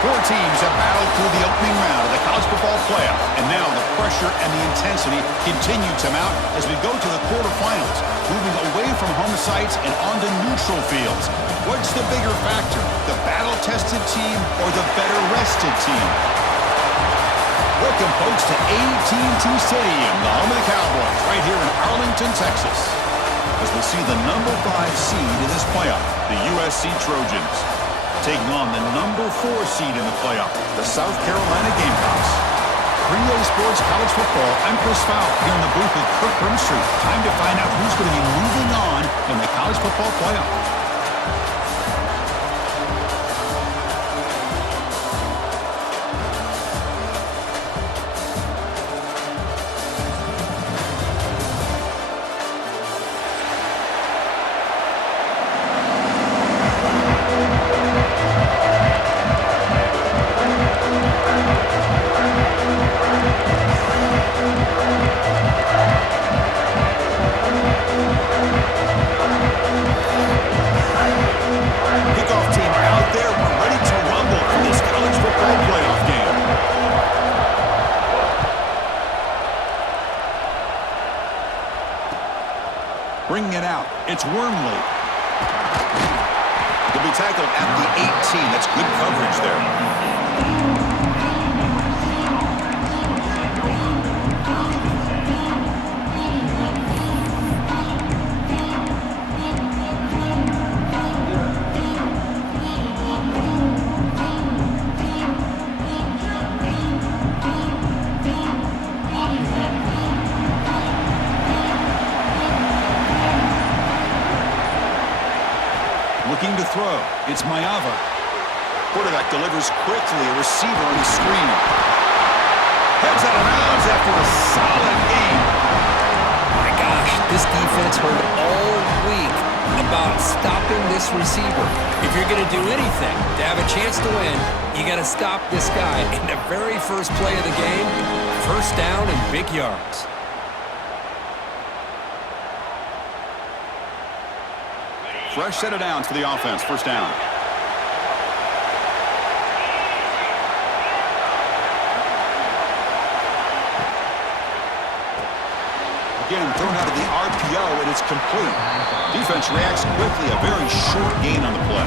Four teams have battled through the opening round of the college football playoff, and now the pressure and the intensity continue to mount as we go to the quarterfinals, moving away from home sites and onto neutral fields. What's the bigger factor, the battle-tested team or the better-rested team? Welcome, folks, to AT&T Stadium, the home of the Cowboys, right here in Arlington, Texas, as we see the number 5 seed in this playoff, the USC Trojans, taking on the number 4 seed in the playoff, the South Carolina Gamecocks. Relay Sports College Football, I'm Chris Fowl, here in the booth with Kirk Grimstreet. Time to find out who's going to be moving on in the college football playoff. Bringing it out, it's Wormley. He'll be tackled at the 18. That's good coverage there. Looking to throw. It's Mayava. Quarterback delivers quickly. A receiver on the screen. Heads out of bounds after a solid game. My gosh, this defense heard all week about stopping this receiver. If you're going to do anything to have a chance to win, you got to stop this guy. In the very first play of the game, first down and big yards. Fresh set of downs for the offense. First down. Again, thrown out of the RPO, and it's complete. Defense reacts quickly. A very short gain on the play.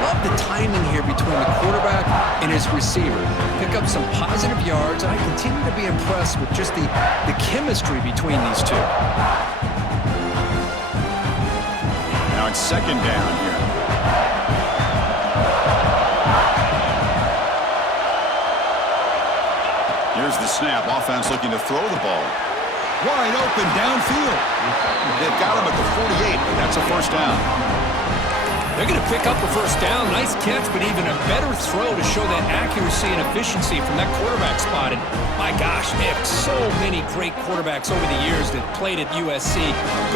Love the timing here between the quarterback and his receiver. Pick up some positive yards, and I continue to be impressed with just the chemistry between these two. Now it's second down here. Here's the snap. Offense looking to throw the ball. Wide open downfield. They've got him at the 48, but that's a first down. They're going to pick up the first down. Nice catch, but even a better throw to show that accuracy and efficiency from that quarterback spot. And my gosh, they have so many great quarterbacks over the years that played at USC.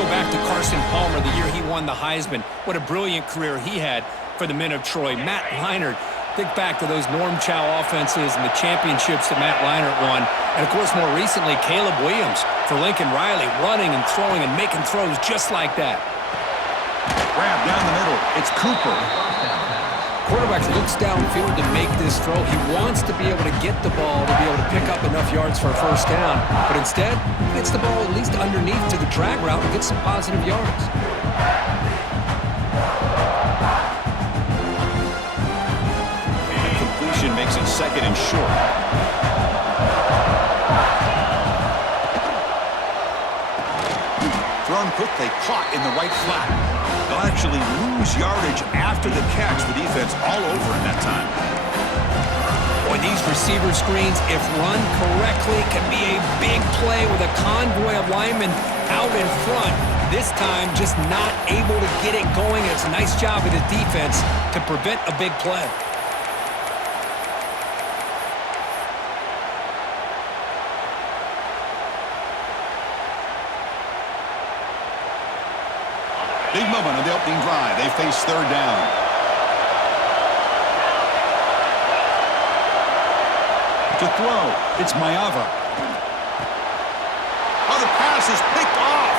Go back to Carson Palmer, the year he won the Heisman. What a brilliant career he had for the men of Troy. Matt Leinart, think back to those Norm Chow offenses and the championships that Matt Leinart won. And, of course, more recently, Caleb Williams for Lincoln Riley, running and throwing and making throws just like that. Grab down the middle. It's Cooper. Quarterback looks downfield to make this throw. He wants to be able to get the ball to be able to pick up enough yards for a first down. But instead, he gets the ball at least underneath to the drag route and gets some positive yards. And completion makes it second and short. Thrown quickly, caught in the right flat. They'll actually lose yardage after the catch. The defense all over in that time. Boy, these receiver screens, if run correctly, can be a big play with a convoy of linemen out in front. This time, just not able to get it going. It's a nice job of the defense to prevent a big play. Big moment on the opening drive. They face third down. To To throw, it's Mayava. Oh, the pass is picked off.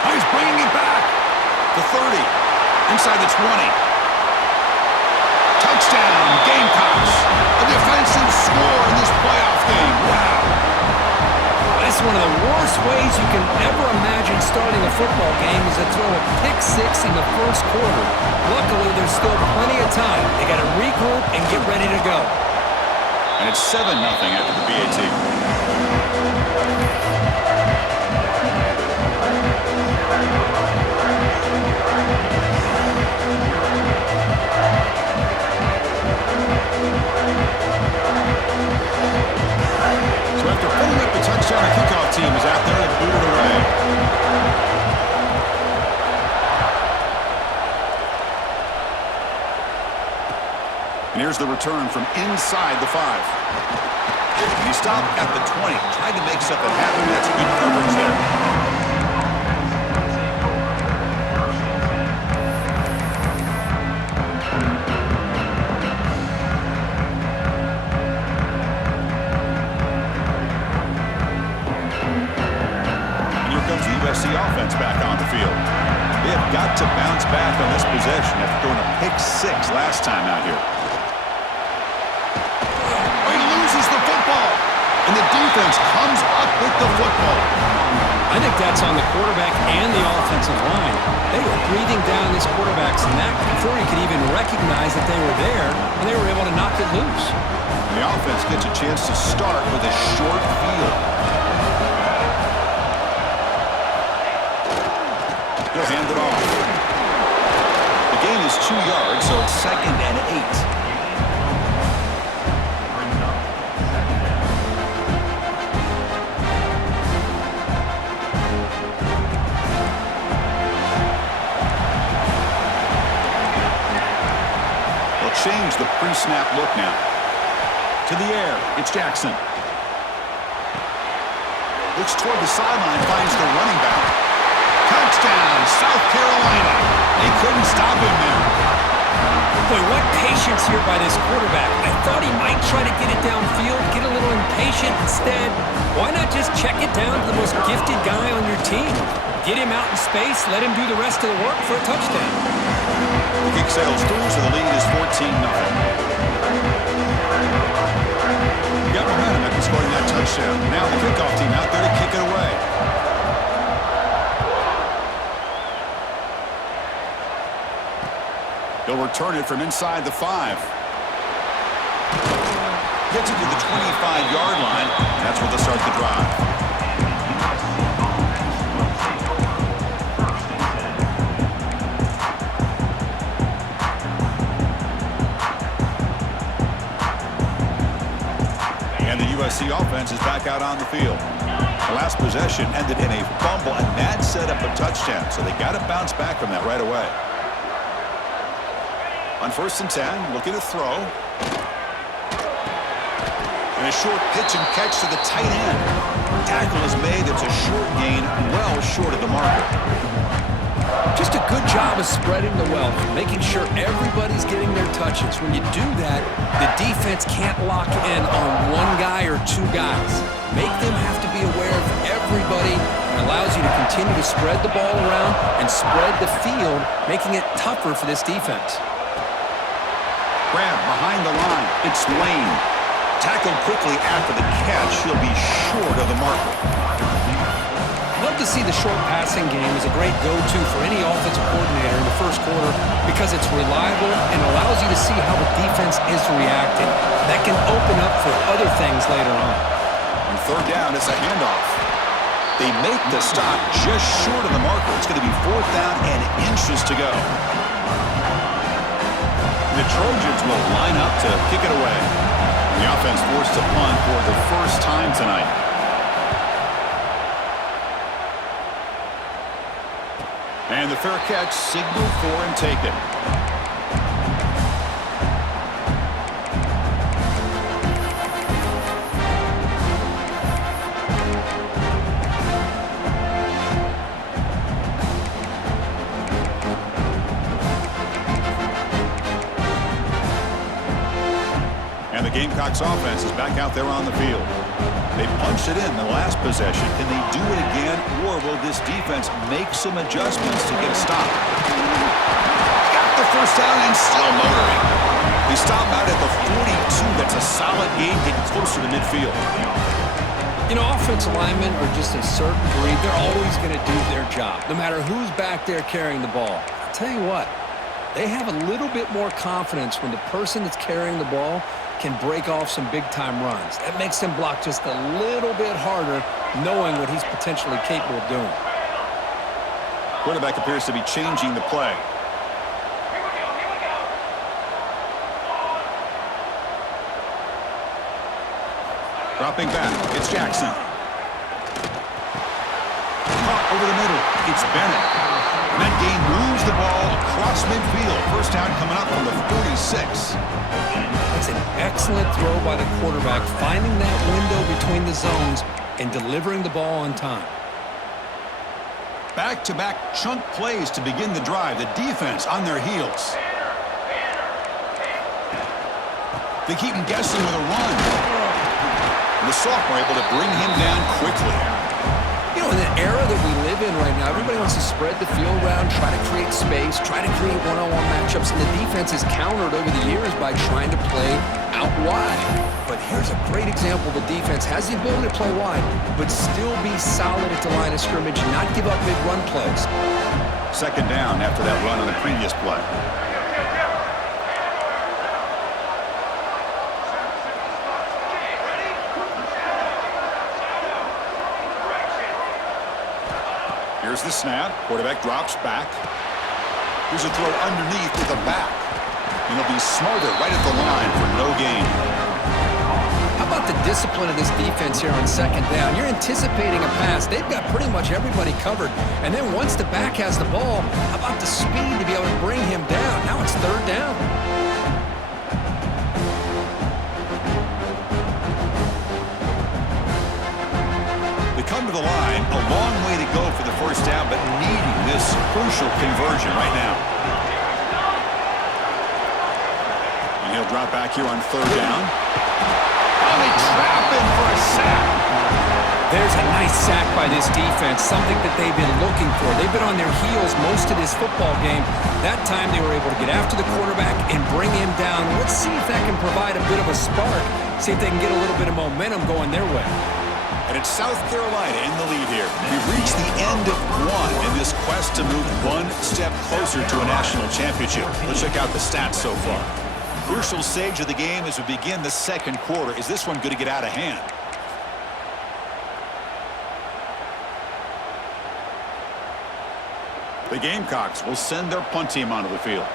Oh, he's bringing it back. To 30. Inside the 20. Touchdown, Gamecocks. A defensive score in this playoff game. Wow. That's one of the worst ways you can ever imagine starting a football game is to throw a pick six in the first quarter. Luckily, there's still plenty of time. They got to regroup and get ready to go. And it's 7-0 after the BAT. So after putting up the touchdown, a kickoff team is out there and booted away. And here's the return from inside the 5. And he stopped at the 20, trying to make something happen. That's good coverage there. USC offense back on the field. They have got to bounce back on this possession after throwing a pick six last time out here. Oh, he loses the football, and the defense comes up with the football. I think that's on the quarterback and the offensive line. They were breathing down this quarterback's neck before he could even recognize that they were there, and they were able to knock it loose. The offense gets a chance to start with a short field. He'll hand it off. The gain is 2 yards, so it's 2nd and 8. They'll change the pre-snap look now. To the air, it's Jackson. Looks toward the sideline, finds the running back. Touchdown, South Carolina. They couldn't stop him there. Boy, what patience here by this quarterback. I thought he might try to get it downfield, get a little impatient. Instead, why not just check it down to the most gifted guy on your team? Get him out in space, let him do the rest of the work for a touchdown. The kick sails through, so the lead is 14-0. Got momentum after scoring that touchdown. Now the kickoff team out there to kick it away. He'll return it from inside the 5. Gets it to the 25-yard line. That's where they'll start the drive. And the USC offense is back out on the field. The last possession ended in a fumble, and that set up a touchdown. So they got to bounce back from that right away. On 1st and 10, looking to throw. And a short pitch and catch to the tight end. Tackle is made. It's a short gain, well short of the marker. Just a good job of spreading the wealth, making sure everybody's getting their touches. When you do that, the defense can't lock in on one guy or two guys. Make them have to be aware of everybody. It allows you to continue to spread the ball around and spread the field, making it tougher for this defense. Grab behind the line. It's Lane. Tackled quickly after the catch. He'll be short of the marker. Love to see the short passing game as a great go-to for any offensive coordinator in the first quarter because it's reliable and allows you to see how the defense is reacting. That can open up for other things later on. On 3rd down, it's a handoff. They make the stop just short of the marker. It's going to be 4th down and inches to go. The Trojans will line up to kick it away. And the offense forced to punt for the first time tonight. And the fair catch signaled for and taken. Gamecocks offense is back out there on the field. They punched it in the last possession. Can they do it again, or will this defense make some adjustments to get a stop? Got the first down and still motoring. They stop out at the 42. That's a solid gain, getting closer to midfield. You know, offensive linemen are just a certain breed. They're always going to do their job, no matter who's back there carrying the ball. I'll tell you what, they have a little bit more confidence when the person that's carrying the ball can break off some big-time runs. That makes them block just a little bit harder, knowing what he's potentially capable of doing. Quarterback appears to be changing the play. Dropping back, it's Jackson. Caught over the middle, it's Bennett. And that game moves the ball across midfield. First down coming up from the 46. That's an excellent throw by the quarterback, finding that window between the zones and delivering the ball on time. Back-to-back chunk plays to begin the drive. The defense on their heels. They keep him guessing with a run. And the sophomore able to bring him down quickly. You know, in the era that we live in right now, everybody wants to spread the field around, try to create space, try to create one-on-one matchups, and the defense is countered over the years by trying to play out wide. But here's a great example. The defense has the ability to play wide, but still be solid at the line of scrimmage, not give up big run plays. Second down after that run on the previous play. Here's the snap. Quarterback drops back. Here's a throw underneath to the back. And he'll be smarter right at the line for no gain. How about the discipline of this defense here on second down? You're anticipating a pass. They've got pretty much everybody covered. And then once the back has the ball, how about the speed to be able to bring him down? Now it's third down. Come to the line, a long way to go for the first down, but needing this crucial conversion right now. And he'll drop back here on third down. Oh, they trap him for a sack. There's a nice sack by this defense, something that they've been looking for. They've been on their heels most of this football game. That time they were able to get after the quarterback and bring him down. Let's see if that can provide a bit of a spark, see if they can get a little bit of momentum going their way. And it's South Carolina in the lead here. We've reached the end of one in this quest to move one step closer to a national championship. Let's check out the stats so far. Crucial stage of the game as we begin the second quarter. Is this one going to get out of hand? The Gamecocks will send their punt team onto the field.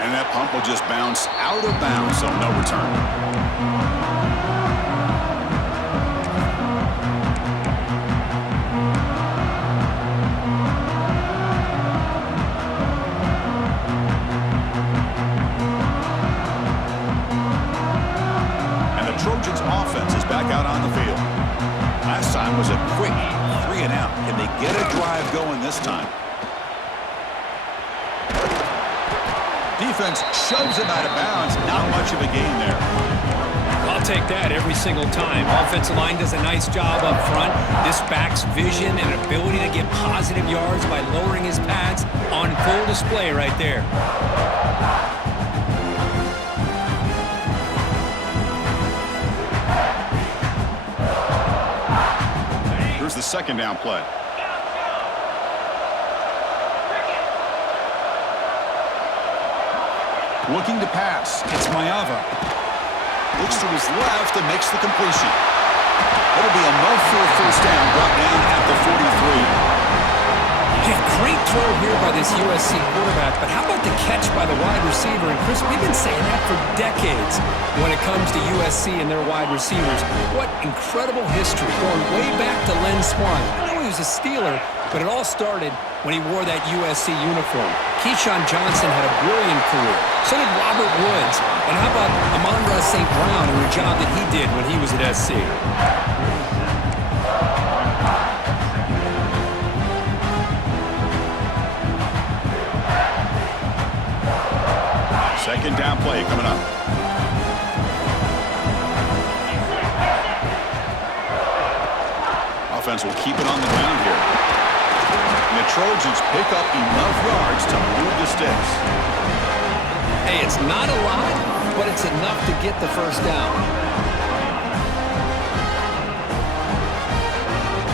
And that punt will just bounce out of bounds, so no return. And the Trojans' offense is back out on the field. Last time was a quick 3 and out. Can they get a drive going this time? Defense shoves him out of bounds. Not much of a gain there. I'll take that every single time. Offensive line does a nice job up front. This back's vision and ability to get positive yards by lowering his pads on full display right there. Here's the second down play. Looking to pass. It's Maiava. Looks to his left and makes the completion. That'll be enough for a first down, brought down at the 43. Yeah, great throw here by this USC quarterback, but how about the catch by the wide receiver? And Chris, we've been saying that for decades when it comes to USC and their wide receivers. What incredible history, going way back to Len Swan. I know he was a Steeler, but it all started when he wore that USC uniform. Keyshawn Johnson had a brilliant career. So did Robert Woods. And how about Amon-Ra St. Brown and the job that he did when he was at SC? Second down play coming up. Offense will keep it on the ground here. And the Trojans pick up enough yards to move the sticks. Hey, it's not a lot, but it's enough to get the first down.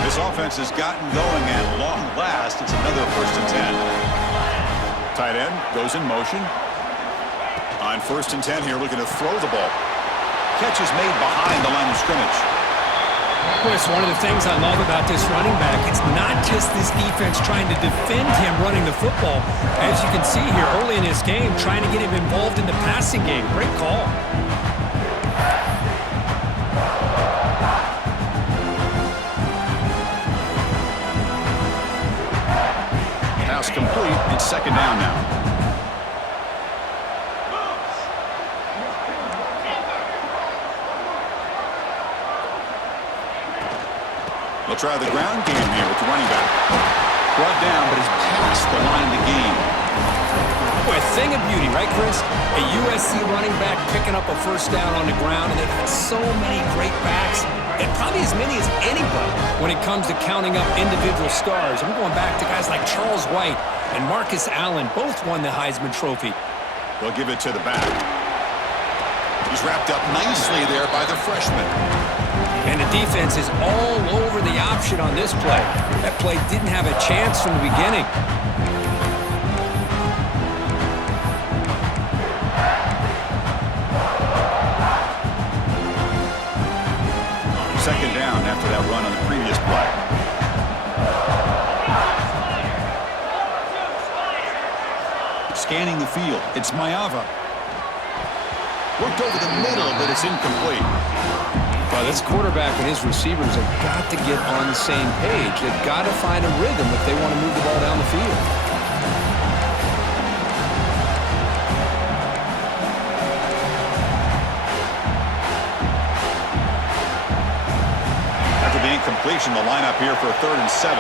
This offense has gotten going at long last. It's another 1st and 10. Tight end goes in motion. On 1st and 10 here, looking to throw the ball. Catch is made behind the line of scrimmage. Chris, one of the things I love about this running back, it's not just this defense trying to defend him running the football. As you can see here early in this game, trying to get him involved in the passing game. Great call. Pass complete. It's 2nd down now. They'll try the ground game here with the running back. Brought down, but is past the line of the game. Boy, a thing of beauty, right, Chris? A USC running back picking up a first down on the ground, and they've had so many great backs, and probably as many as anybody when it comes to counting up individual stars. I'm going back to guys like Charles White and Marcus Allen. Both won the Heisman Trophy. They'll give it to the back. He's wrapped up nicely there by the freshman. And the defense is all over the option on this play. That play didn't have a chance from the beginning. Second down after that run on the previous play. Scanning the field. It's Maiava. Worked over the middle, but it's incomplete. Well, this quarterback and his receivers have got to get on the same page. They've got to find a rhythm if they want to move the ball down the field. After the incompletion, the lineup here for a 3rd and 7.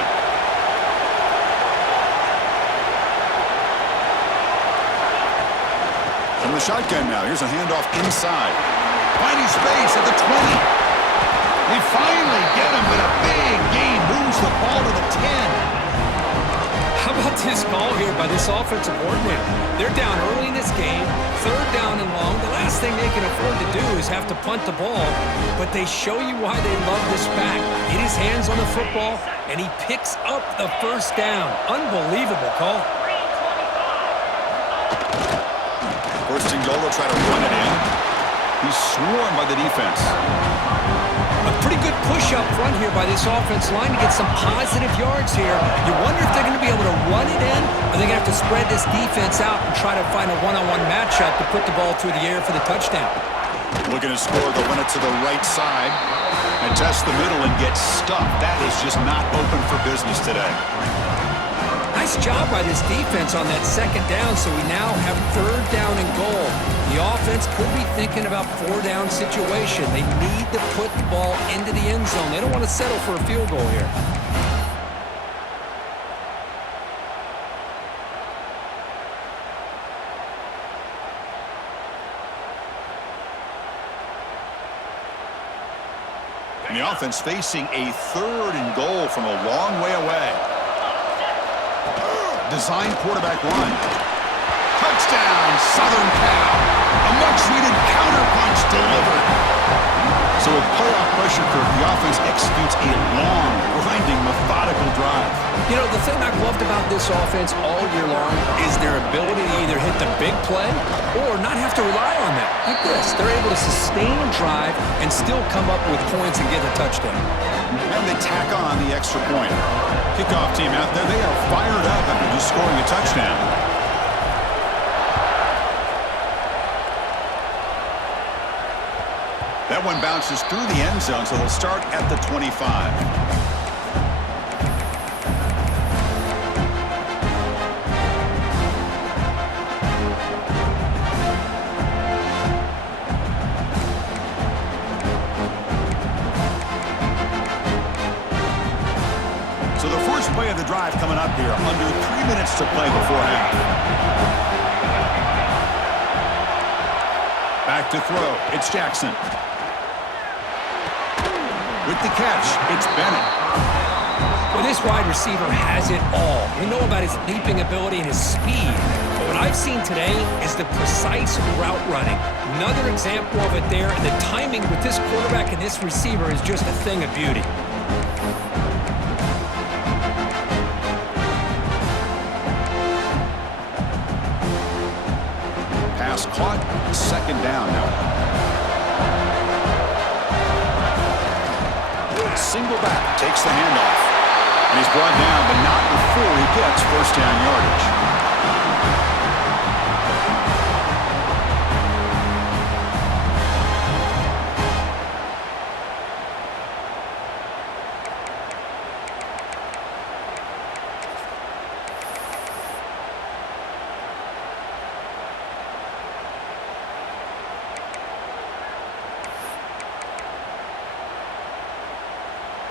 From the shotgun now, here's a handoff inside. Finding space at the 20. They finally get him, but a big gain moves the ball to the 10. How about this call here by this offensive coordinator? They're down early in this game, 3rd down and long. The last thing they can afford to do is have to punt the ball, but they show you why they love this back. Get his hands on the football, and he picks up the first down. Unbelievable call. 1st and goal, they'll try to run it in. He's swarmed by the defense. A pretty good push up front here by this offense line to get some positive yards here. You wonder if they're going to be able to run it in, or they're going to have to spread this defense out and try to find a one-on-one matchup to put the ball through the air for the touchdown. Looking to score, they'll run it to the right side and test the middle and get stuffed. That is just not open for business today. Nice job by this defense on that 2nd down, so we now have 3rd down and goal. The offense could be thinking about 4-down situation. They need to put the ball into the end zone. They don't want to settle for a field goal here. And the offense facing a 3rd and goal from a long way away. Design quarterback run. Touchdown, Southern Cal. A much-needed counterpunch delivered. So with playoff pressure curve, the offense executes a long, grinding, methodical drive. You know, the thing I've loved about this offense all year long is their ability to either hit the big play or not have to rely on that. Like this, they're able to sustain a drive and still come up with points and get a touchdown. And they tack on the extra point. Kickoff team out there, they are fired up after just scoring a touchdown. That one bounces through the end zone, so they'll start at the 25. So the first play of the drive coming up here, under 3 minutes to play before half. to throw, it's Jackson. With the catch, it's Bennett. Well, this wide receiver has it all. We know about his leaping ability and his speed. But what I've seen today is the precise route running. Another example of it there, and the timing with this quarterback and this receiver is just a thing of beauty. Pass caught, second down now. Single back, takes the handoff. And he's brought down, but not before he gets first down yardage.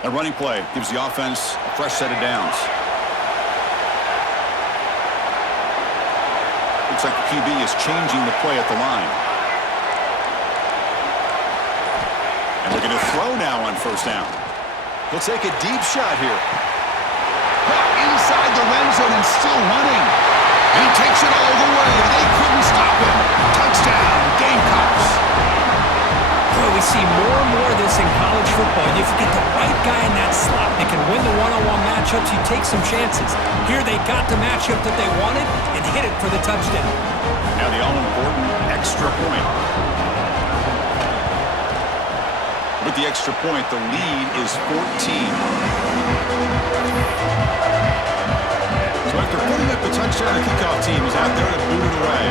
A running play gives the offense a fresh set of downs. Looks like the QB is changing the play at the line. And looking to throw now on first down. He'll take a deep shot here. Inside the red zone and still running. He takes it all the way. They couldn't stop him. Touchdown, Gamecocks. Boy, we see more and more of this in college football. If you get the right guy in that slot that can win the one-on-one matchups, you take some chances. Here they got the matchup that they wanted and hit it for the touchdown. Now the all-important extra point. With the extra point, the lead is 14. So after putting up the touchdown, the kickoff team is out there to boot it away.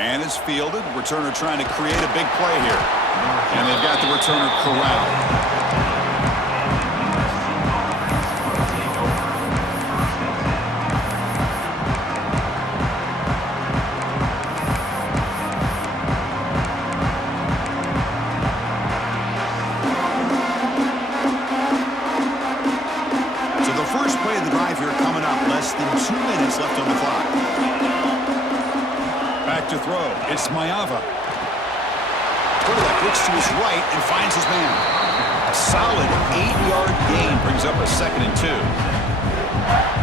And it's fielded. Returner trying to create a big play here. And they've got the returner corralled. So the first play of the drive here coming up. Less than 2 minutes left on the clock. Back to throw. It's Maiava. Quarterback looks to his right and finds his man. A solid 8-yard gain brings up a 2nd and 2.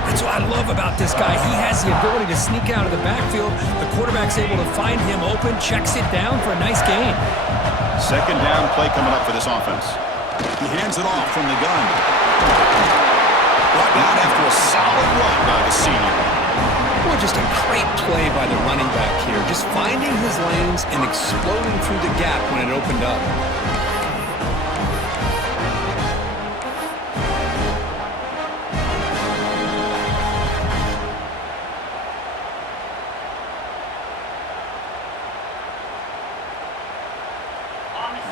That's what I love about this guy. He has the ability to sneak out of the backfield. The quarterback's able to find him open, checks it down for a nice gain. 2nd down play coming up for this offense. He hands it off from the gun. Brought down after a solid run by the senior. Boy, just a great play by the running back here. Just finding his lanes and exploding through the gap when it opened up.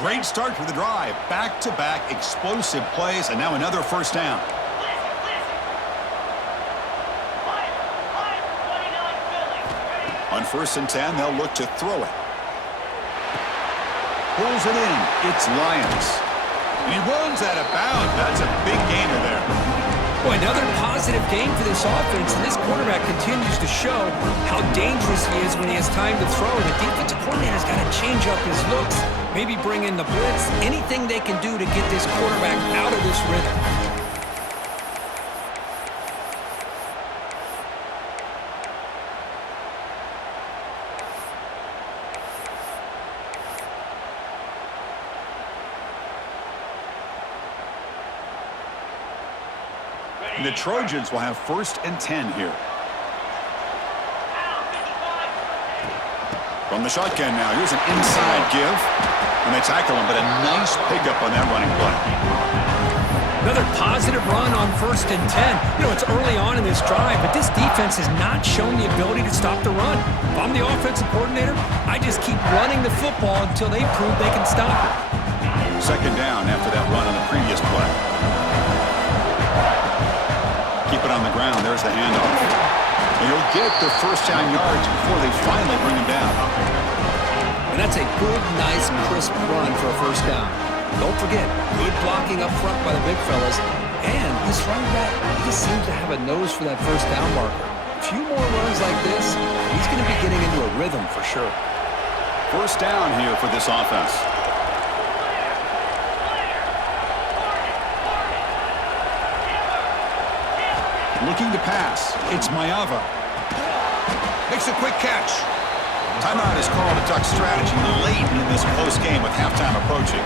Great start for the drive. Back-to-back explosive plays, and now another first down. On 1st and 10, they'll look to throw it. Pulls it in. It's Lyons. And he runs out of bounds. That's a big gainer there. Boy, another positive game for this offense, and this quarterback continues to show how dangerous he is when he has time to throw. The defensive coordinator's got to change up his looks, maybe bring in the blitz, anything they can do to get this quarterback out of this rhythm. And the Trojans will have 1st and 10 here. From the shotgun now, here's an inside give. And they tackle him, but a nice pickup on that running play. Another positive run on 1st and 10. You know, it's early on in this drive, but this defense has not shown the ability to stop the run. If I'm the offensive coordinator, I just keep running the football until they prove they can stop it. 2nd down after that run on the previous play. Keep it on the ground. There's the handoff. And he'll get the first down yards before they finally bring him down. And that's a good, nice, crisp run for a first down. Don't forget, good blocking up front by the big fellas. And this running back, just seems to have a nose for that first down marker. A few more runs like this, he's going to be getting into a rhythm for sure. First down here for this offense. Looking to pass. It's Mayava. Makes a quick catch. Timeout is called a duck strategy late in this close game with halftime approaching.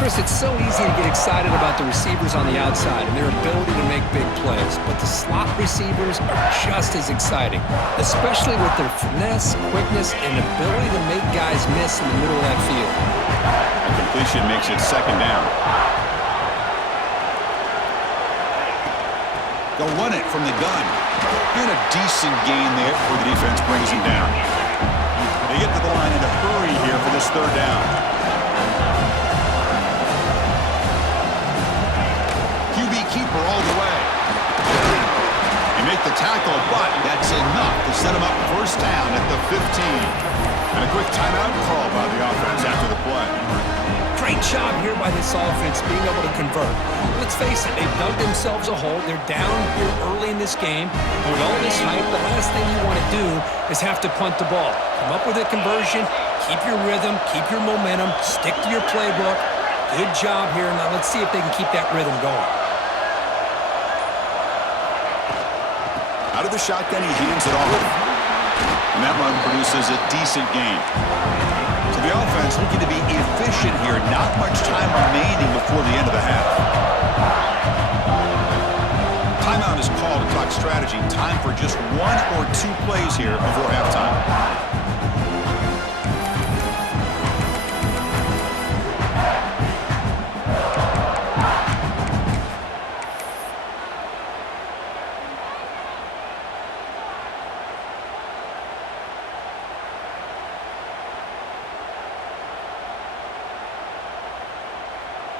Chris, it's so easy to get excited about the receivers on the outside and their ability to make big plays, but the slot receivers are just as exciting, especially with their finesse, quickness, and ability to make guys miss in the middle of that field. A completion makes it second down. They'll run it from the gun. And a decent gain there before the defense brings him down. They get to the line in a hurry here for this third down. QB keeper all the way. They make the tackle, but that's enough to set him up first down at the 15. And a quick timeout call by the offense after the play. Great job here by this offense being able to convert. Let's face it, they've dug themselves a hole. They're down here early in this game. And with all this hype, the last thing you want to do is have to punt the ball. Come up with a conversion, keep your rhythm, keep your momentum, stick to your playbook. Good job here. Now let's see if they can keep that rhythm going. Out of the shotgun, he hands it off. And that run produces a decent gain. So the offense looking to be efficient here. Not much time remaining before the end of the half. Timeout is called to talk strategy. Time for just one or two plays here before halftime.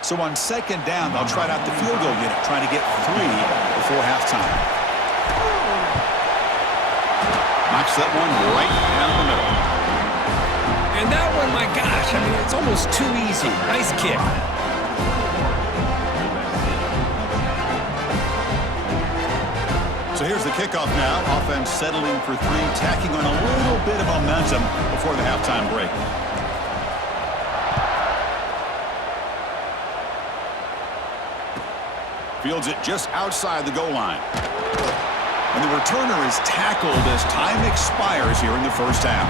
So on second down, they'll try out the field goal unit, trying to get 3 before halftime. Knocks that one right down the middle. And that one, my gosh, I mean, it's almost too easy. Nice kick. So here's the kickoff now. Offense settling for 3, tacking on a little bit of momentum before the halftime break. Fields it just outside the goal line. And the returner is tackled as time expires here in the first half.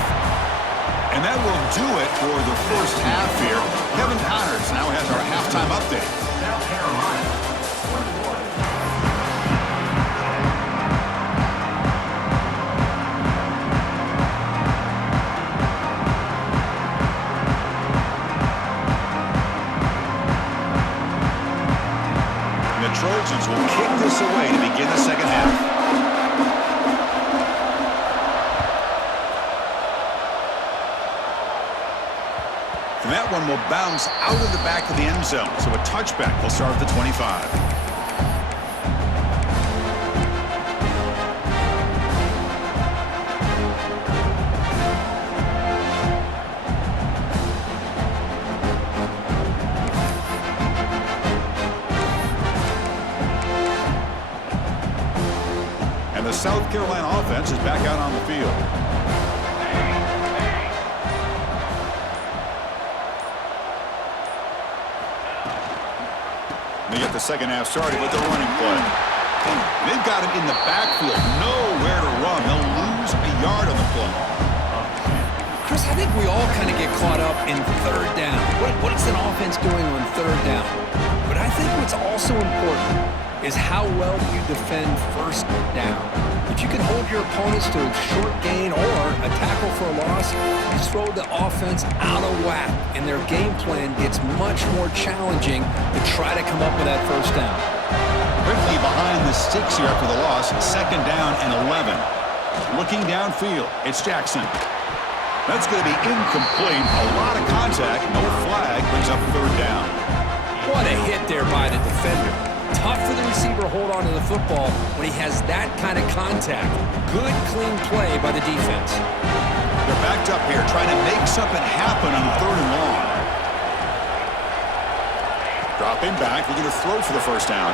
And that will do it for the first half here. Kevin Connors now has our halftime update. South Carolina. Trojans will kick this away to begin the second half. And that one will bounce out of the back of the end zone. So a touchback will start at the 25. The South Carolina offense is back out on the field. They get the second half started with the running play. They've got him in the backfield, nowhere to run. They'll lose a yard on the play. Chris, I think we all kind of get caught up in third down. What is an offense doing on third down? But I think what's also important is how well you defend first down. If you can hold your opponents to a short gain or a tackle for a loss, you throw the offense out of whack, and their game plan gets much more challenging to try to come up with that first down. Quickly behind the sticks here after the loss, second down and 11. Looking downfield, it's Jackson. That's going to be incomplete. A lot of contact, no flag, brings up third down. What a hit there by the defender. Tough for the receiver to hold on to the football when he has that kind of contact. Good, clean play by the defense. They're backed up here, trying to make something happen on third and long. Dropping back, looking to throw for the first down.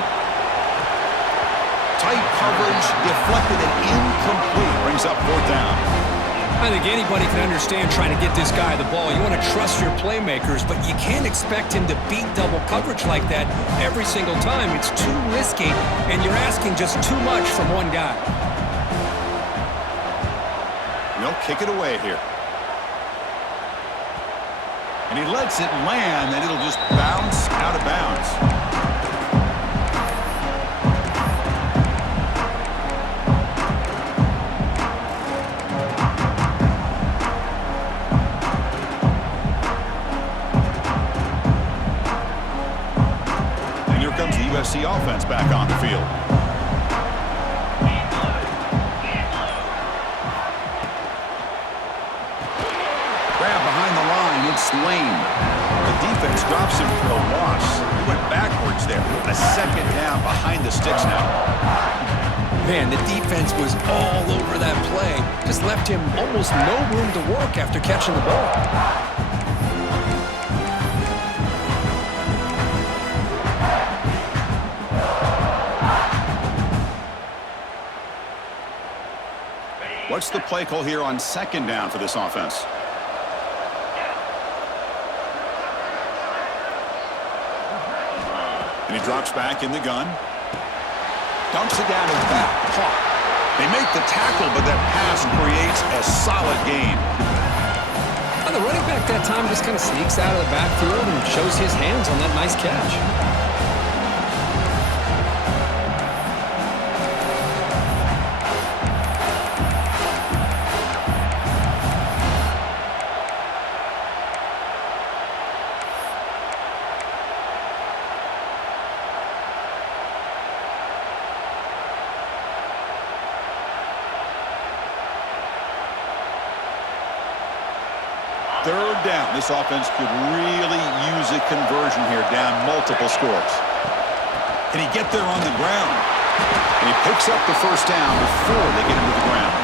Tight coverage, deflected and incomplete. Brings up 4th down. I think anybody can understand trying to get this guy the ball. You want to trust your playmakers, but you can't expect him to beat double coverage like that every single time. It's too risky, and you're asking just too much from one guy. They'll kick it away here. And he lets it land, and it'll just bounce out of bounds. USC offense back on the field. Grab behind the line, it's Lane. The defense drops him for a loss. He went backwards there. A 2nd down behind the sticks now. Man, the defense was all over that play. Just left him almost no room to work after catching the ball. What's the play call here on 2nd down for this offense? And he drops back in the gun. Dumps it down his back. Caught. They make the tackle, but that pass creates a solid gain. The running back that time just kind of sneaks out of the backfield and shows his hands on that nice catch. 3rd down. This offense could really use a conversion here, down multiple scores. Can he get there on the ground? And he picks up the 1st down before they get him to the ground.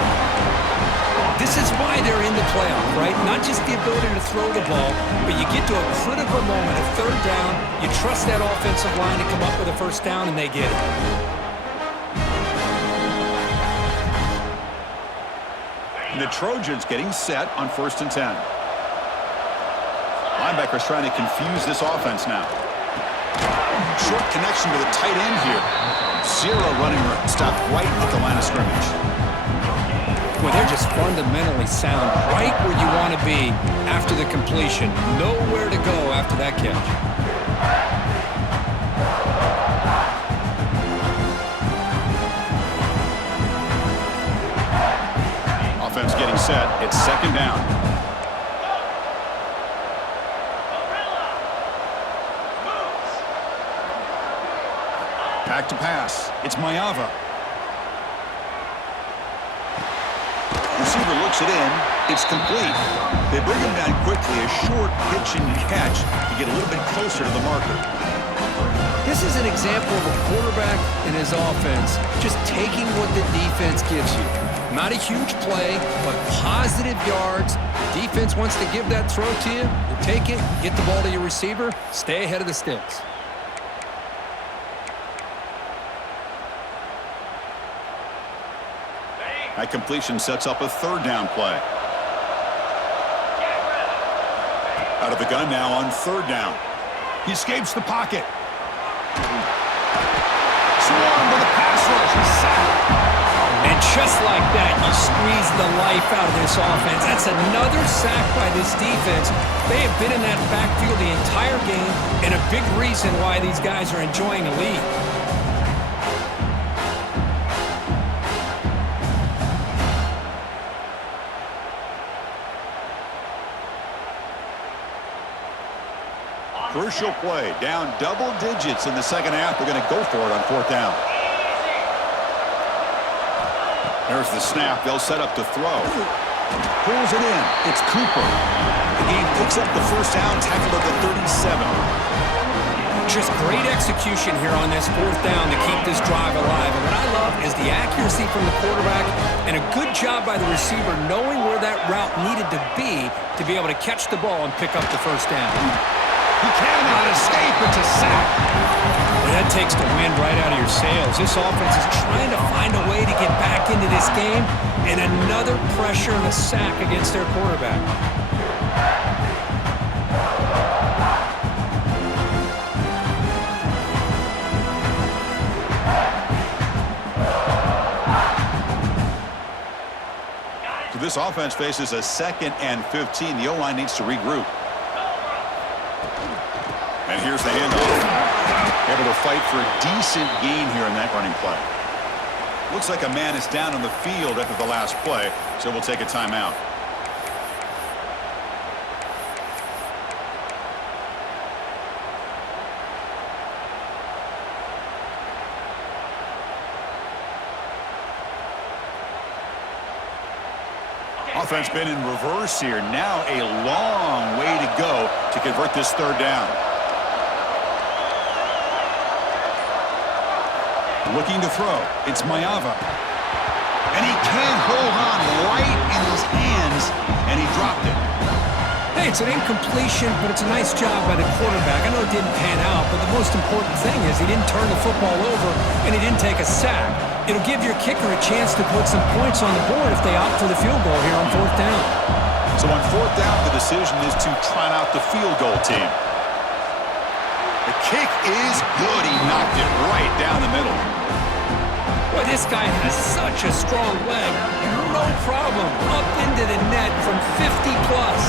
This is why they're in the playoff, right? Not just the ability to throw the ball, but you get to a critical moment, a 3rd down, you trust that offensive line to come up with a 1st down, and they get it. And the Trojans getting set on 1st and 10. Linebackers trying to confuse this offense now. Short connection to the tight end here. Zero running room. Stopped right at the line of scrimmage. Well, they're just fundamentally sound, right where you want to be after the completion. Nowhere to go after that catch. Offense getting set. It's 2nd down. Back to pass. It's Mayava. Receiver looks it in. It's complete. They bring him down quickly. A short pitch and catch to get a little bit closer to the marker. This is an example of a quarterback and his offense just taking what the defense gives you. Not a huge play, but positive yards. Defense wants to give that throw to you. You take it, get the ball to your receiver, stay ahead of the sticks. That completion sets up a 3rd down play. Out of the gun now on 3rd down. He escapes the pocket. Swarmed with a pass rush. He's sacked. And just like that, you squeeze the life out of this offense. That's another sack by this defense. They have been in that backfield the entire game, and a big reason why these guys are enjoying a lead. Crucial play. Down double digits in the 2nd half. They're going to go for it on 4th down. There's the snap. They'll set up to throw. Pulls it in. It's Cooper. The game picks up the 1st down, tackled at the 37. Just great execution here on this 4th down to keep this drive alive. And what I love is the accuracy from the quarterback and a good job by the receiver knowing where that route needed to be able to catch the ball and pick up the 1st down. He cannot escape. It's a sack. That takes the wind right out of your sails. This offense is trying to find a way to get back into this game, and another pressure and a sack against their quarterback. So this offense faces a 2nd and 15. The O-line needs to regroup. And here's the handoff. Able to fight for a decent gain here in that running play. Looks like a man is down on the field after the last play, so we'll take a timeout. Offense been in reverse here. Now a long way to go to convert this 3rd down. Looking to throw. It's Mayava. And he can't hold on right in his hands, and he dropped it. Hey, it's an incompletion, but it's a nice job by the quarterback. I know it didn't pan out, but the most important thing is he didn't turn the football over, and he didn't take a sack. It'll give your kicker a chance to put some points on the board if they opt for the field goal here on 4th down. So on 4th down, the decision is to trot out the field goal team. The kick is good. He knocked it right down the middle. Boy, this guy has such a strong leg. No problem. Up into the net from 50 plus.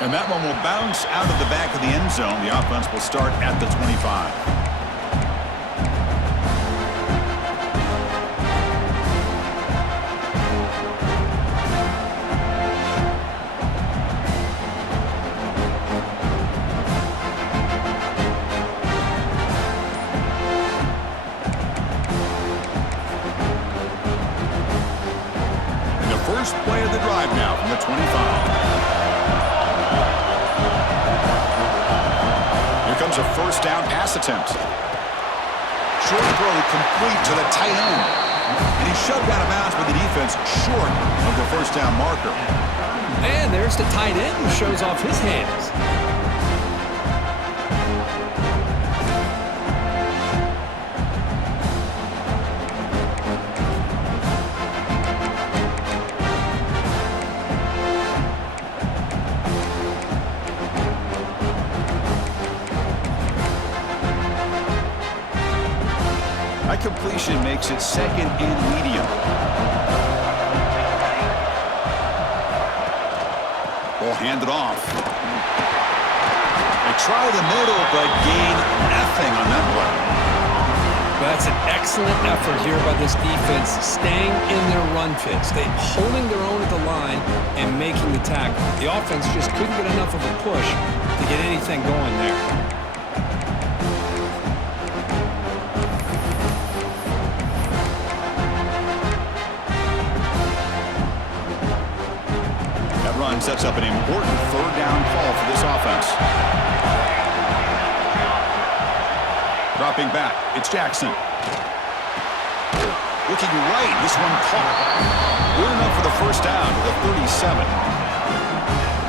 And that one will bounce out of the back of the end zone. The offense will start at the 25. First play of the drive now from the 25. Here comes a 1st down pass attempt. Short throw complete to the tight end. And he's shoved out of bounds by the defense short of the 1st down marker. And there's the tight end who shows off his hands. Completion makes it 2nd and medium. Ball handed off. They try the middle, but gain nothing on that play. That's an excellent effort here by this defense, staying in their run fits. They holding their own at the line and making the tackle. The offense just couldn't get enough of a push to get anything going there. Sets up an important 3rd down call for this offense. Dropping back, it's Jackson. Looking right, this one caught. Good enough for the 1st down to the 37.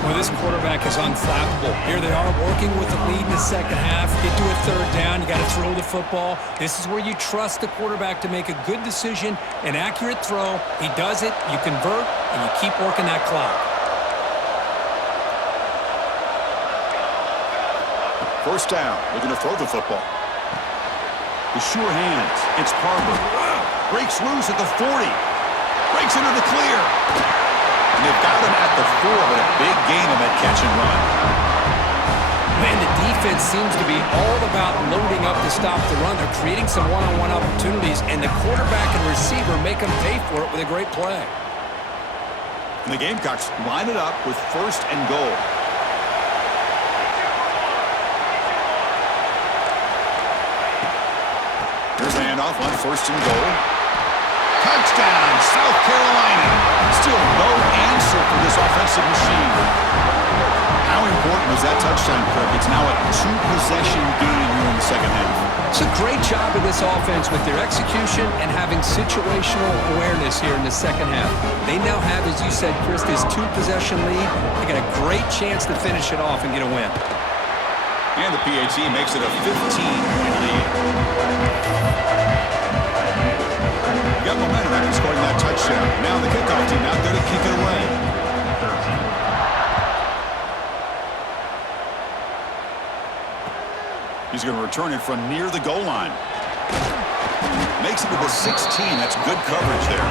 Well, this quarterback is unflappable. Here they are working with the lead in the 2nd half. Get to a 3rd down, you got to throw the football. This is where you trust the quarterback to make a good decision, an accurate throw. He does it, you convert, and you keep working that clock. 1st down, looking to throw the football. The sure hands, it's Parker. Breaks loose at the 40. Breaks into the clear. And they've got him at the 4, but a big gain on that catch and run. Man, the defense seems to be all about loading up to stop the run. They're creating some one-on-one opportunities, and the quarterback and receiver make them pay for it with a great play. And the Gamecocks line it up with 1st and goal. Here's the handoff on 1st and goal. Touchdown, South Carolina. Still no answer for this offensive machine. How important was that touchdown, Kirk? It's now a 2-possession game here in the 2nd half. It's a great job of this offense with their execution and having situational awareness here in the second half. They now have, as you said, Chris, this 2-possession lead. They got a great chance to finish it off and get a win. And the PAT makes it a 15-point lead. You got momentum after scoring that touchdown. Now the kickoff team out there to kick it away. He's going to return it from near the goal line. Makes it to the 16. That's good coverage there.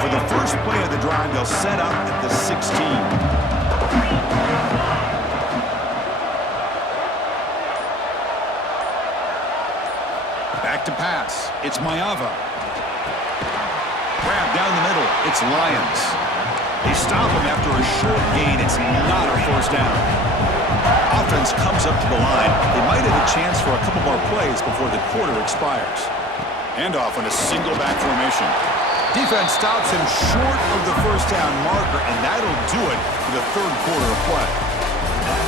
For the first play of the drive, they'll set up at the 16. Back to pass. It's Maeva. Grab down the middle. It's Lions. They stop him after a short gain. It's not a first down. Offense comes up to the line. They might have a chance for a couple more plays before the quarter expires. Handoff on a single back formation. Defense stops him short of the first down marker, and that'll do it for the third quarter of play.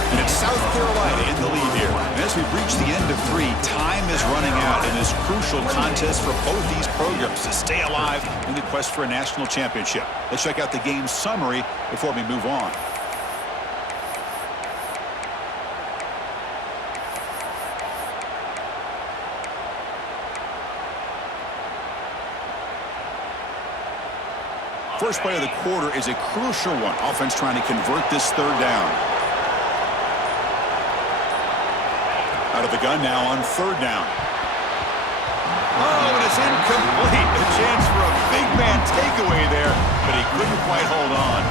And it's South Carolina in the lead here. And as we reach the end of 3, time is running out in this crucial contest for both these programs to stay alive in the quest for a national championship. Let's check out the game summary before we move on. First play of the quarter is a crucial one. Offense trying to convert this third down. Out of the gun now on third down. Oh, and it's incomplete. A chance for a big man takeaway there, but he couldn't quite hold on.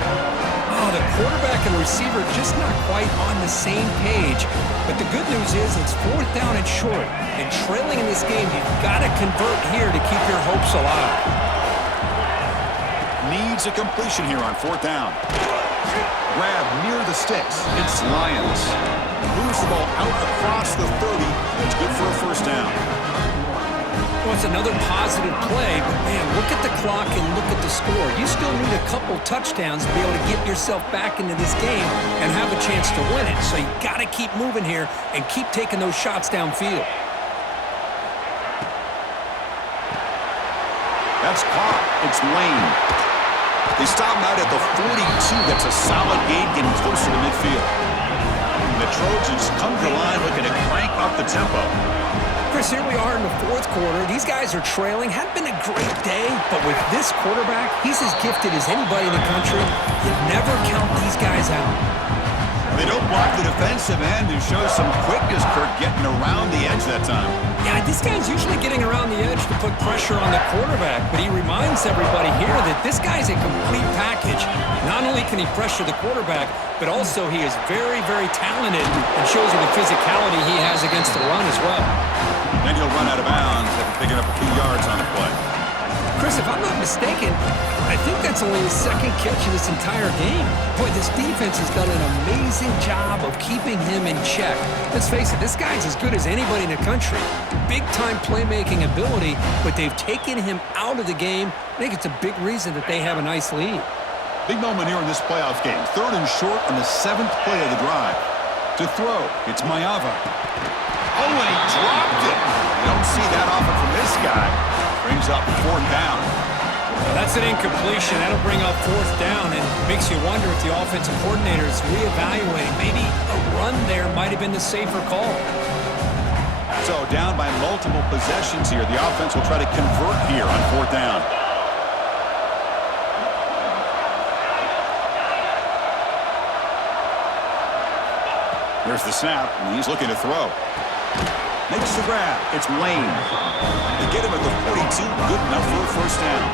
Oh, the quarterback and receiver just not quite on the same page. But the good news is it's fourth down and short. And trailing in this game, you've got to convert here to keep your hopes alive. Needs a completion here on fourth down. Grab near the sticks. It's Lions. Moves the ball out across the 30. That's good for a first down. Well, it's another positive play, but man, look at the clock and look at the score. You still need a couple touchdowns to be able to get yourself back into this game and have a chance to win it. So you got to keep moving here and keep taking those shots downfield. That's caught. It's Lane. They stop him out at the 42. That's a solid gain, getting closer to midfield. The Trojans come to the line looking to crank up the tempo. Chris, here we are in the fourth quarter. These guys are trailing. Hadn't been a great day, but with this quarterback, he's as gifted as anybody in the country. You never count these guys out. They don't block the defensive end, who shows some quickness, Kirk, getting around the edge that time. Yeah, this guy's usually getting around the edge to put pressure on the quarterback, but he reminds everybody here that this guy's a complete package. Not only can he pressure the quarterback, but also he is very, very talented and shows you the physicality he has against the run as well. Then he'll run out of bounds after picking up a few yards on the play. Chris, if I'm not mistaken, I think that's only his second catch of this entire game. Boy, this defense has done an amazing job of keeping him in check. Let's face it, this guy's as good as anybody in the country. Big-time playmaking ability, but they've taken him out of the game. I think it's a big reason that they have a nice lead. Big moment here in this playoff game. Third and short on the 7th play of the drive. To throw, it's Maeva. Oh, and he dropped it. You don't see that often from this guy. Brings up fourth down. Well, that's an incompletion. That'll bring up fourth down and makes you wonder if the offensive coordinator is reevaluating. Maybe a run there might have been the safer call. So down by multiple possessions here. The offense will try to convert here on fourth down. There's the snap, and he's looking to throw. Makes the grab. It's Lane. They get him at the 42. Good enough for a first down.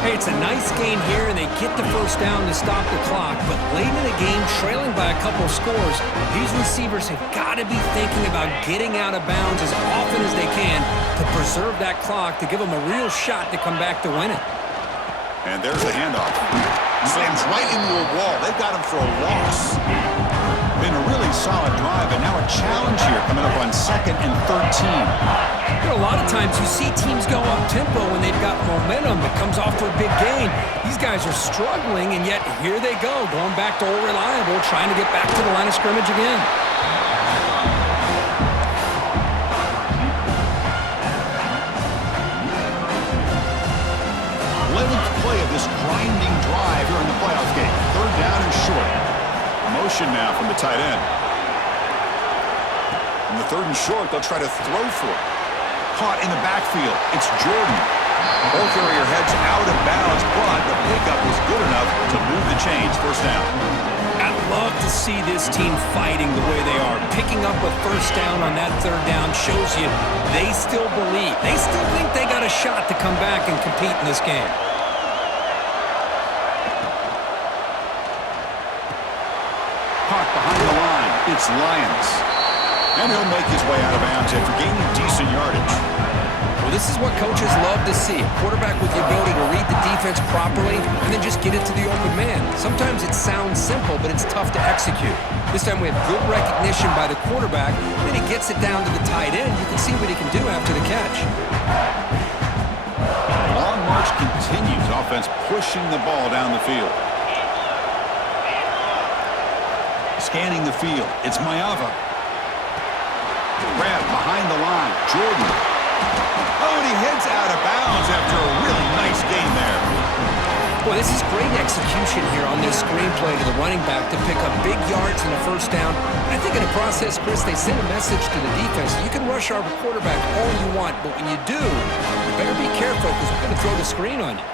Hey, it's a nice gain here, and they get the first down to stop the clock. But late in the game, trailing by a couple of scores, these receivers have got to be thinking about getting out of bounds as often as they can to preserve that clock, to give them a real shot to come back to win it. And there's the handoff. Slams right into a wall. They've got him for a loss. Been a really solid drive, and now a challenge here coming up on 2nd and 13. You know, a lot of times you see teams go up-tempo when they've got momentum that comes off to a big gain. These guys are struggling, and yet here they go, going back to old reliable, trying to get back to the line of scrimmage again. 11th play of this grinding drive here in the playoff game. 3rd down and short. Motion now from the tight end. On the 3rd and short, they'll try to throw for it. Caught in the backfield. It's Jordan. Ball carrier heads out of bounds, but the pickup was good enough to move the chains. 1st down. I love to see this team fighting the way they are. Picking up a 1st down on that 3rd down shows you they still believe. They still think they got a shot to come back and compete in this game. Behind the line, it's Lyons. And he'll make his way out of bounds after gaining decent yardage. Well, this is what coaches love to see. A quarterback with the ability to read the defense properly and then just get it to the open man. Sometimes it sounds simple, but it's tough to execute. This time we have good recognition by the quarterback, then he gets it down to the tight end. You can see what he can do after the catch. The long march continues. Offense pushing the ball down the field. Scanning the field, it's Maeva. Grab behind the line, Jordan. Oh, and he heads out of bounds after a really nice gain there. Boy, this is great execution here on this screenplay to the running back to pick up big yards and a 1st down. I think in the process, Chris, they send a message to the defense. You can rush our quarterback all you want, but when you do, you better be careful because we're going to throw the screen on you.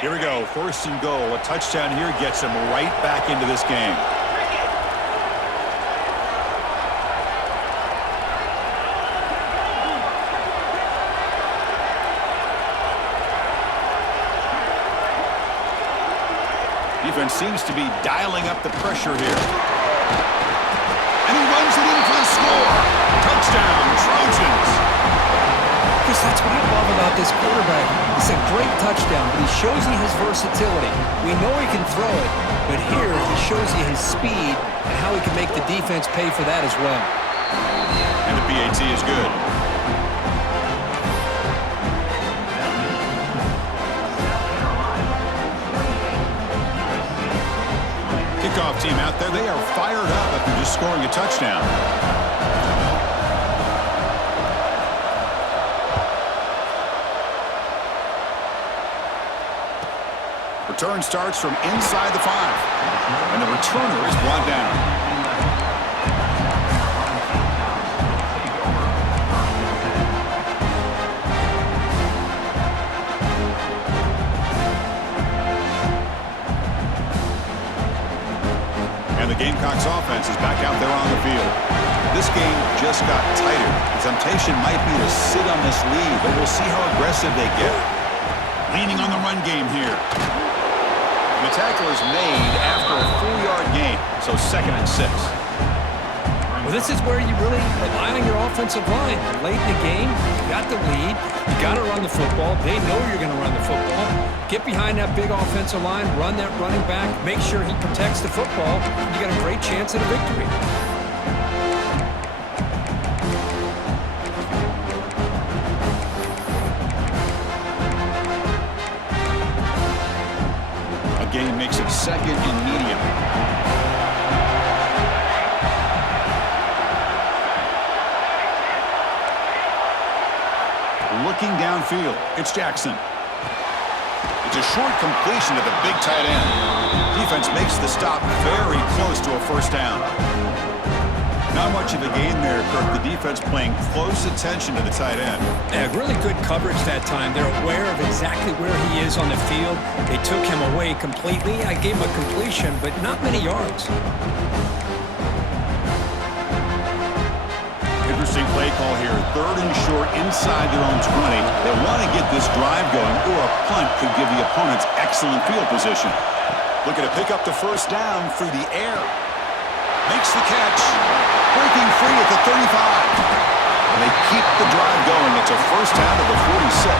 Here we go, 1st and goal. A touchdown here gets him right back into this game. Defense seems to be dialing up the pressure here. And he runs it in for the score. Touchdown, Trojans. Chris, that's what I love about this quarterback. It's a great touchdown, but he shows you his versatility. We know he can throw it, but here he shows you his speed and how he can make the defense pay for that as well. And the PAT is good. Kickoff team out there, they are fired up after just scoring a touchdown. Return starts from inside the 5. And the returner is brought down. And the Gamecocks offense is back out there on the field. This game just got tighter. The temptation might be to sit on this lead, but we'll see how aggressive they get. Leaning on the run game here. The tackle is made after a 4-yard gain, so 2nd and 6. Well, this is where you really rely on your offensive line. Late in the game, you got the lead, you got to run the football. They know you're going to run the football. Get behind that big offensive line, run that running back, make sure he protects the football. You got a great chance at a victory. Gain makes it 2nd and medium. Looking downfield, it's Jackson. It's a short completion to the big tight end. Defense makes the stop very close to a 1st down. Not much of a gain there, Kirk. The defense paying close attention to the tight end. Yeah, really good coverage that time. They're aware of exactly where he is on the field. They took him away completely. I gave him a completion, but not many yards. Interesting play call here. 3rd and short inside their own 20. They want to get this drive going, or a punt could give the opponents excellent field position. Looking to pick up the 1st down through the air. Makes the catch. Breaking free at the 35. And they keep the drive going it's a first down to the 46.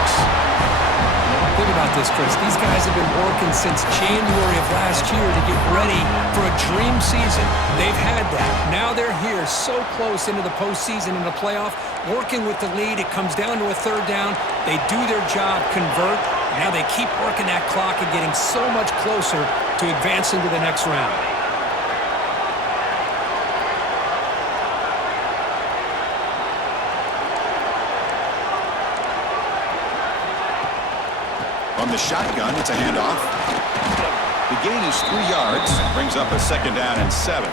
Think about this, Chris. These guys have been working since January of last year to get ready for a dream season. They've had that. Now they're here so close into the postseason and the playoff, working with the lead. It comes down to a third down. They do their job, convert. Now they keep working that clock and getting so much closer to advancing to the next round. On the shotgun, it's a handoff. The gain is 3 yards. Brings up a second down and 7.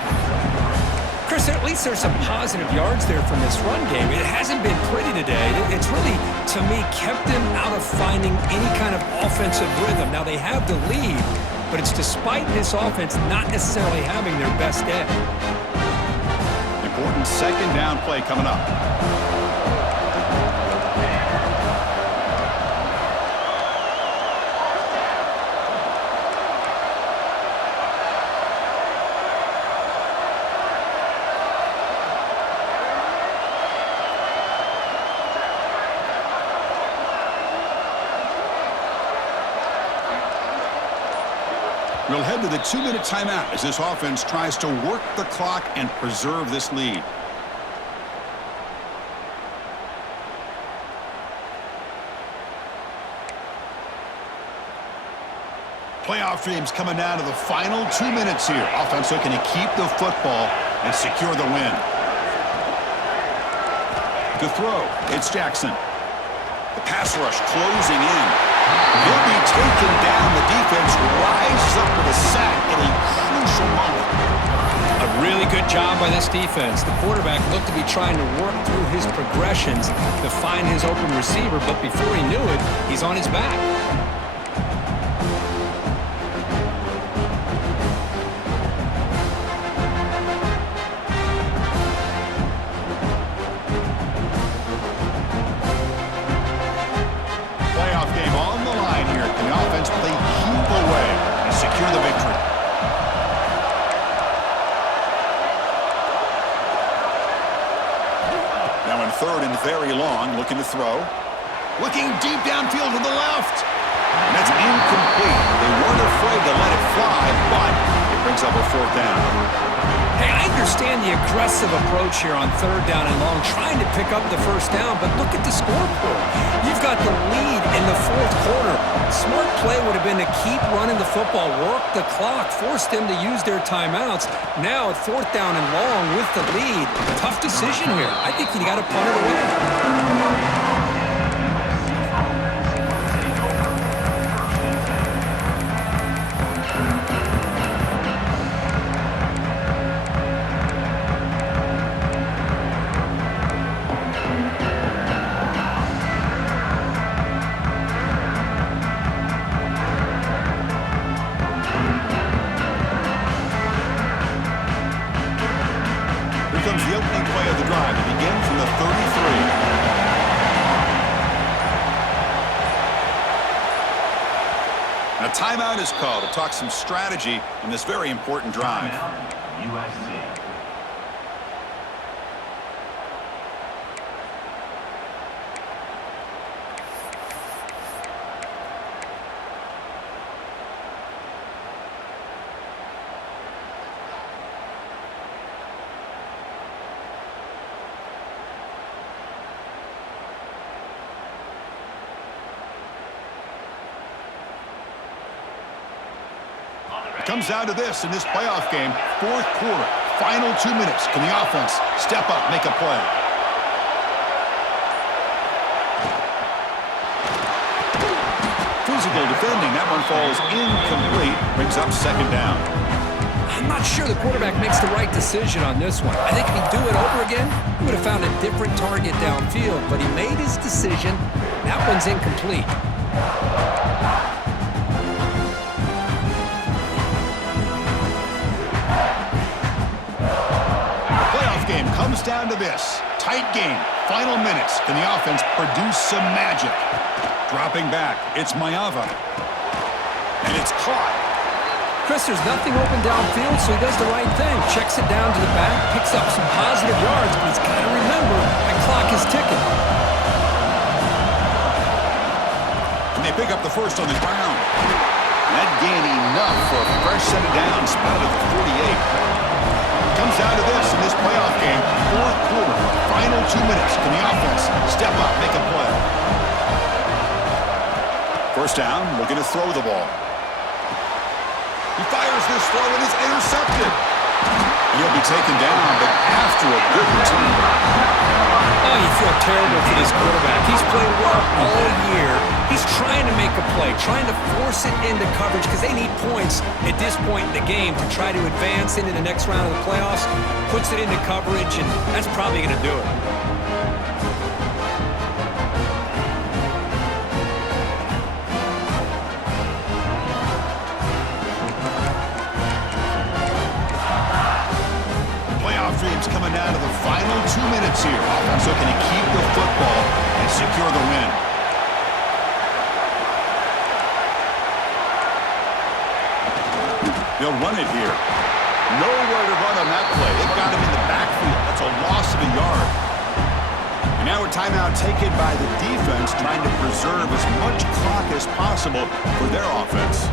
Chris, at least there's some positive yards there from this run game. It hasn't been pretty today. It's really, to me, kept them out of finding any kind of offensive rhythm. Now, they have the lead, but it's despite this offense not necessarily having their best day. Important second down play coming up. We'll head to the 2-minute timeout as this offense tries to work the clock and preserve this lead. Playoff dreams coming down to the final 2 minutes here. Offense looking to keep the football and secure the win. To throw, it's Jackson. The pass rush closing in. He'll be taken down. The defense rises up with a sack in a crucial moment. A really good job by this defense. The quarterback looked to be trying to work through his progressions to find his open receiver, but before he knew it, he's on his back. Secure the victory. Now in third and very long, looking to throw. Looking deep downfield to the left. And that's incomplete. They weren't afraid to let it fly, but it brings up a fourth down. Hey, I understand the aggressive approach here on third down and long, trying to pick up the first down, but look at the scoreboard. You've got the lead in the fourth quarter. Smart play would have been to keep running the football, work the clock, force them to use their timeouts. Now at fourth down and long with the lead. Tough decision here. I think you got to punt it away. The opening play of the drive to begin from the 33. And a timeout is called to talk some strategy in this very important drive. USC. Comes down to this in this playoff game, fourth quarter, final 2 minutes. Can the offense step up, make a play? Physical defending, that one falls incomplete, brings up second down. I'm not sure the quarterback makes the right decision on this one. I think if he'd do it over again, he would have found a different target downfield, but he made his decision. That one's incomplete. Game comes down to this. Tight game. Final minutes. Can the offense produce some magic? Dropping back. It's Mayava. And it's caught. Chris, there's nothing open downfield, so he does the right thing. Checks it down to the back, picks up some positive yards, but he's got to remember that clock is ticking. pick up the first on the ground. That gained enough for a fresh set of downs, spotted at the 48. Comes down to this in this playoff game. Fourth quarter, final 2 minutes. Can the offense step up, make a play? First down, looking to throw the ball. He fires this throw and it's intercepted. And he'll be taken down, but after a good return. Oh, you feel terrible for this quarterback. He's played well all year. He's trying to make a play, trying to force it into coverage because they need points at this point in the game to try to advance into the next round of the playoffs. Puts it into coverage, and that's probably going to do it. Dreams coming down to the final 2 minutes here. Offense looking to keep the football and secure the win. They'll run it here. Nowhere to run on that play. They've got him in the backfield. That's a loss of a yard. And now a timeout taken by the defense, trying to preserve as much clock as possible for their offense.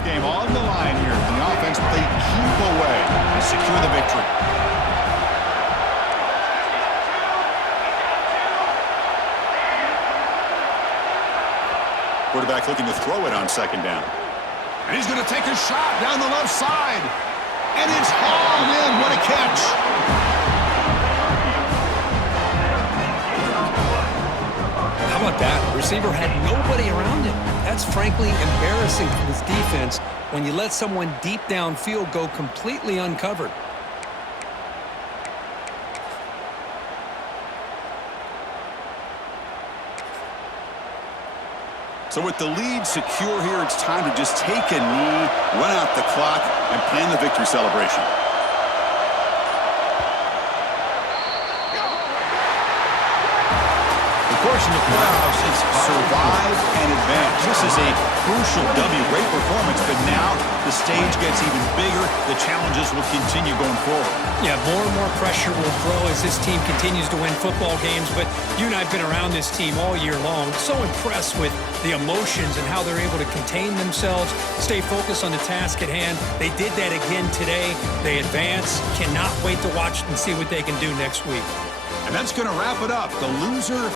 Game on the line here. And the offense played keep away and secure the victory. Quarterback looking to throw it on second down. And he's going to take a shot down the left side. And it's hauled in. What a catch. How about that? The receiver had nobody around him. That's frankly embarrassing for this defense when you let someone deep downfield go completely uncovered. So with the lead secure here, it's time to just take a knee, run out the clock, and plan the victory celebration. Of course, in the playoffs, it's survive and advance. This is a crucial W. Great performance, but now the stage gets even bigger. The challenges will continue going forward. Yeah, more and more pressure will grow as this team continues to win football games, but you and I have been around this team all year long. So impressed with the emotions and how they're able to contain themselves, stay focused on the task at hand. They did that again today. They advance. Cannot wait to watch and see what they can do next week. And that's going to wrap it up. The loser